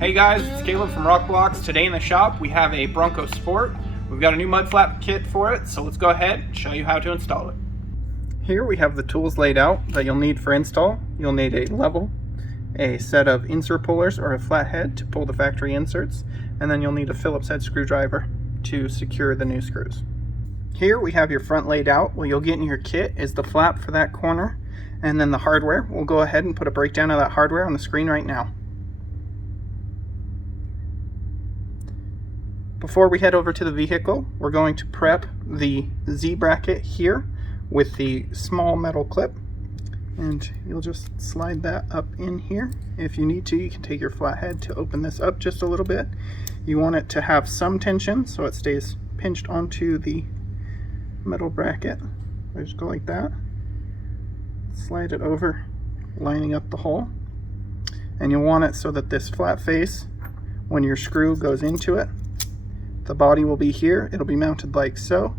Hey guys, it's Caleb from RokBlokz. Today in the shop we have a Bronco Sport. We've got a new mud flap kit for it, so let's go ahead and show you how to install it. Here we have the tools laid out that you'll need for install. You'll need a level, a set of insert pullers or a flathead to pull the factory inserts, and then you'll need a Phillips head screwdriver to secure the new screws. Here we have your front laid out. What you'll get in your kit is the flap for that corner, and then the hardware. We'll go ahead and put a breakdown of that hardware on the screen right now. Before we head over to the vehicle, we're going to prep the Z bracket here with the small metal clip, and you'll just slide that up in here. If you need to, you can take your flathead to open this up just a little bit. You want it to have some tension so it stays pinched onto the metal bracket. Just go like that, slide it over, lining up the hole, and you'll want it so that this flat face, when your screw goes into it, the body will be here. It'll be mounted like so,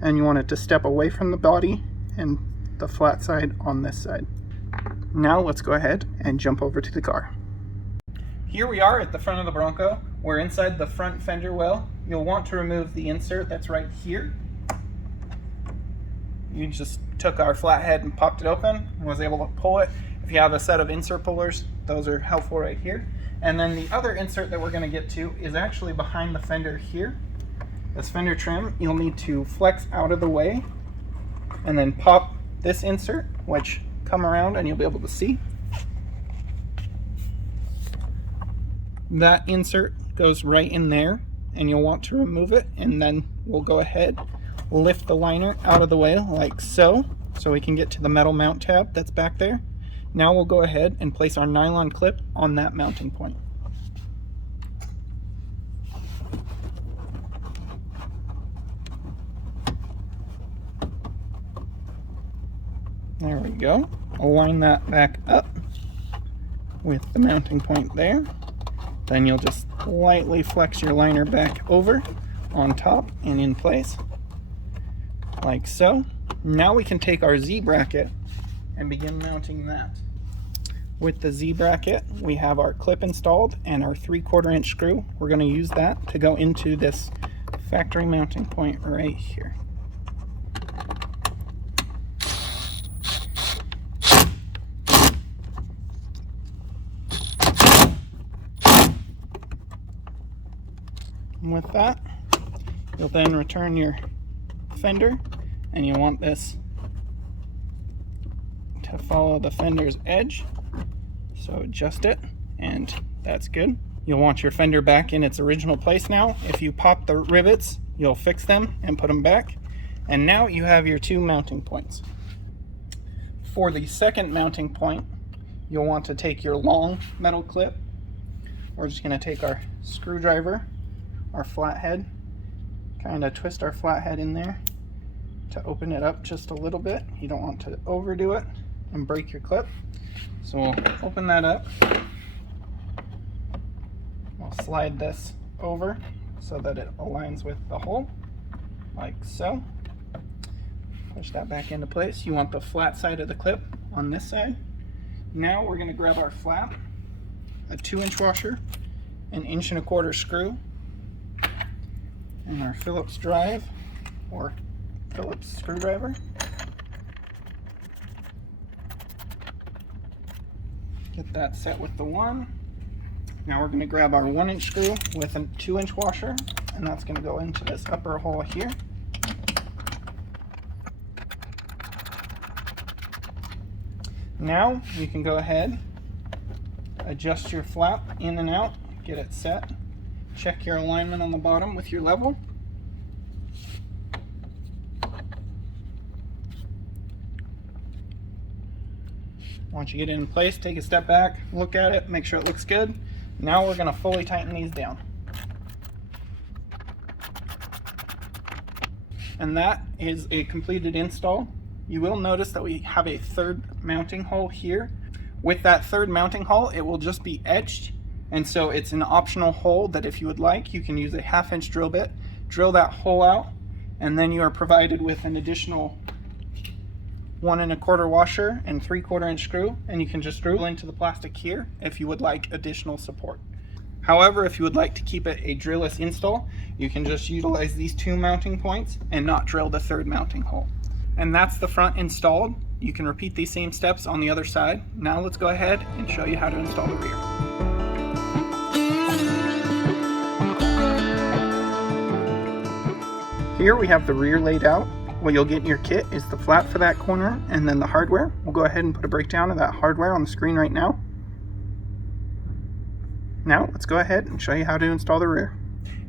and you want it to step away from the body and the flat side on this side. Now let's go ahead and jump over to the car. Here we are at the front of the Bronco. We're inside the front fender well. You'll want to remove the insert that's right here. You just took our flathead and popped it open and was able to pull it. If you have a set of insert pullers, those are helpful right here. And then the other insert that we're going to get to is actually behind the fender here. This fender trim, you'll need to flex out of the way and then pop this insert, which come around and you'll be able to see. That insert goes right in there, and you'll want to remove it, and then we'll go ahead, lift the liner out of the way like so we can get to the metal mount tab that's back there. Now we'll go ahead and place our nylon clip on that mounting point. There we go. Align that back up with the mounting point there. Then you'll just lightly flex your liner back over on top and in place, like so. Now we can take our Z bracket and begin mounting that. With the Z bracket, we have our clip installed and our 3/4 inch screw. We're going to use that to go into this factory mounting point right here. And with that, you'll then return your fender, and you want this to follow the fender's edge. So adjust it, and that's good. You'll want your fender back in its original place now. If you pop the rivets, you'll fix them and put them back. And now you have your two mounting points. For the second mounting point, you'll want to take your long metal clip. We're just going to take our screwdriver, our flathead, kind of twist our flathead in there to open it up just a little bit. You don't want to overdo it and break your clip. So we'll open that up. We'll slide this over so that it aligns with the hole, like so. Push that back into place. You want the flat side of the clip on this side. Now we're going to grab our flap, a 2-inch washer, an 1.25 inch screw, and our Phillips drive or Phillips screwdriver. Get that set with the one. Now we're going to grab our 1-inch screw with a 2-inch washer, and that's going to go into this upper hole here. Now you can go ahead, adjust your flap in and out, get it set. Check your alignment on the bottom with your level. Once you get it in place, take a step back, look at it, make sure it looks good. Now we're going to fully tighten these down. And that is a completed install. You will notice that we have a third mounting hole here. With that third mounting hole, it will just be etched. And so it's an optional hole that if you would like, you can use a 1/2 inch drill bit, drill that hole out, and then you are provided with an additional 1 1/4 washer and 3/4 inch screw, and you can just screw into the plastic here if you would like additional support. However, if you would like to keep it a drillless install, you can just utilize these 2 mounting points and not drill the 3rd mounting hole. And that's the front installed. You can repeat these same steps on the other side. Now let's go ahead and show you how to install the rear. Here we have the rear laid out. What you'll get in your kit is the flap for that corner and then the hardware. We'll go ahead and put a breakdown of that hardware on the screen right now. Now let's go ahead and show you how to install the rear.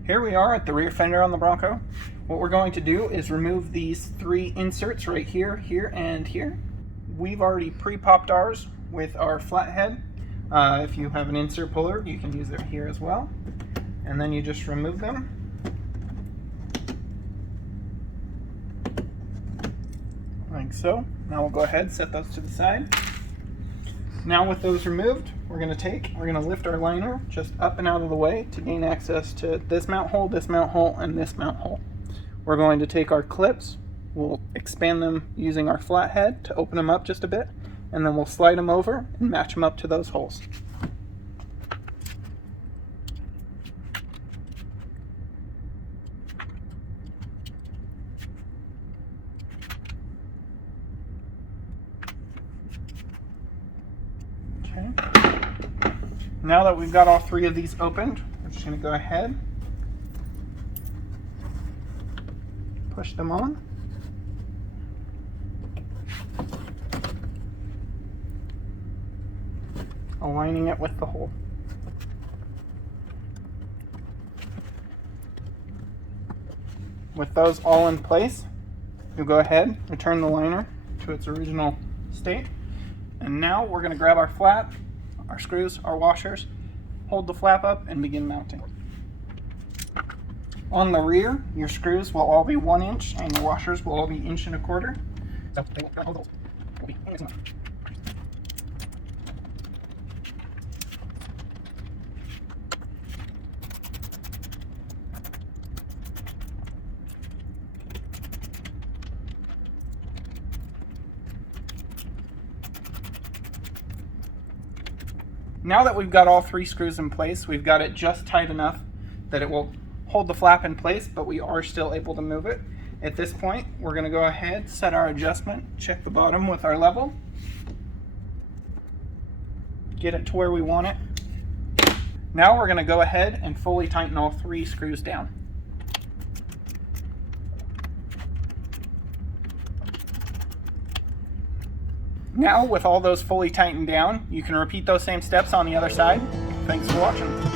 Here we are at the rear fender on the Bronco. What we're going to do is remove these 3 inserts right here, here, and here. We've already pre-popped ours with our flathead. If you have an insert puller, you can use it here as well. And then you just remove them. Like so. Now we'll go ahead and set those to the side. Now with those removed, we're going to lift our liner just up and out of the way to gain access to this mount hole, and this mount hole. We're going to take our clips, we'll expand them using our flathead to open them up just a bit, and then we'll slide them over and match them up to those holes. Okay. Now that we've got all 3 of these opened, we're just going to go ahead, push them on. Aligning it with the hole. With those all in place, you'll go ahead, return the liner to its original state. And now we're going to grab our flap, our screws, our washers, hold the flap up, and begin mounting. On the rear, your screws will all be 1 inch and your washers will all be 1.25 inches. Now that we've got all 3 screws in place, we've got it just tight enough that it will hold the flap in place, but we are still able to move it. At this point, we're going to go ahead, set our adjustment, check the bottom with our level, get it to where we want it. Now we're going to go ahead and fully tighten all 3 screws down. Now with all those fully tightened down, you can repeat those same steps on the other side. Thanks for watching.